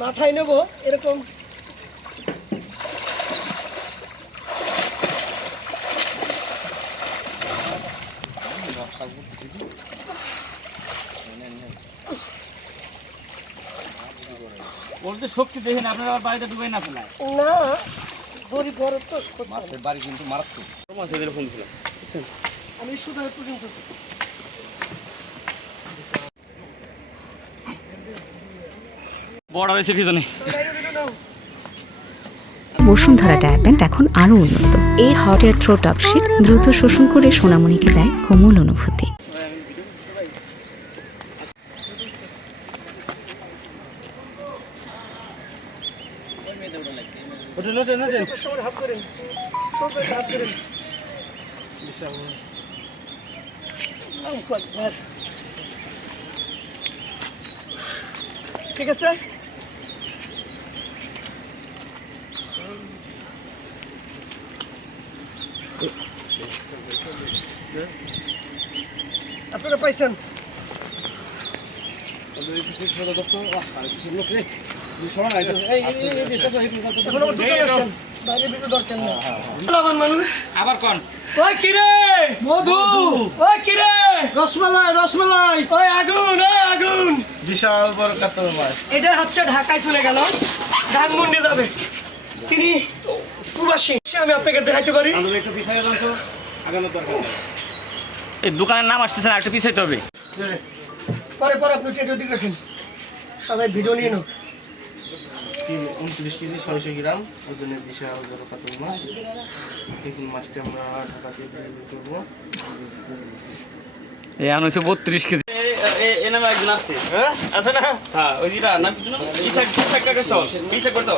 মাথায় নেব এরকম ওর তো শক্তি দেখেন আপনারা আবার বাড়িতে ডুবে না ফেলায় না দড়ি বড় তো মাছের বাড়ি কিন্তু মারাত্মক মাছ এদের ফোন ছিল বুঝছেন আমি শুধু পর্যন্ত বড় হয়েছে কি জানি বসুন্ধরা ডায়াপেন্ট এখন আরো উন্নত। এই hot air through top sheet দ্রুত শোষণ করে সোনামণিকে দেয় কোমল অনুভূতি। হাত করেন সবাই হাত করেন ঠিক আছে আপনারা পাইছেন আবার কোন ওই কিরে মধু ওই কিরে রসমালাই রসমালাই ওই আগুন ওই আগুন বিশাল বড় কাতল মাছ। এটা হচ্ছে ঢাকায় চলে গেল ধানমন্ডি যাবে তিনি প্রবাসী আমি আপনাকে দেখাইতে পারি একটু পিছাই গেলাম তো আগানোর দরকার নেই। এই দোকানের নাম আসতেছে না একটু পিছাইতে হবে পরে পরে আপনি টেটো দিকে রাখেন সবাই ভিডিও নিয়ে নাও 29 কেজি 600 গ্রাম ওজনের বিশাল বড় কাতল মাছ। এই মাছটা আমরা ঢাকাতে বিক্রি করবো। এই আন হয়েছে 32 কেজি এ নামে একজন আসছে হ্যাঁ আছে না? হ্যাঁ ওই দিটা নাম কি ছিল? ইসাক করছো ইসাক করছো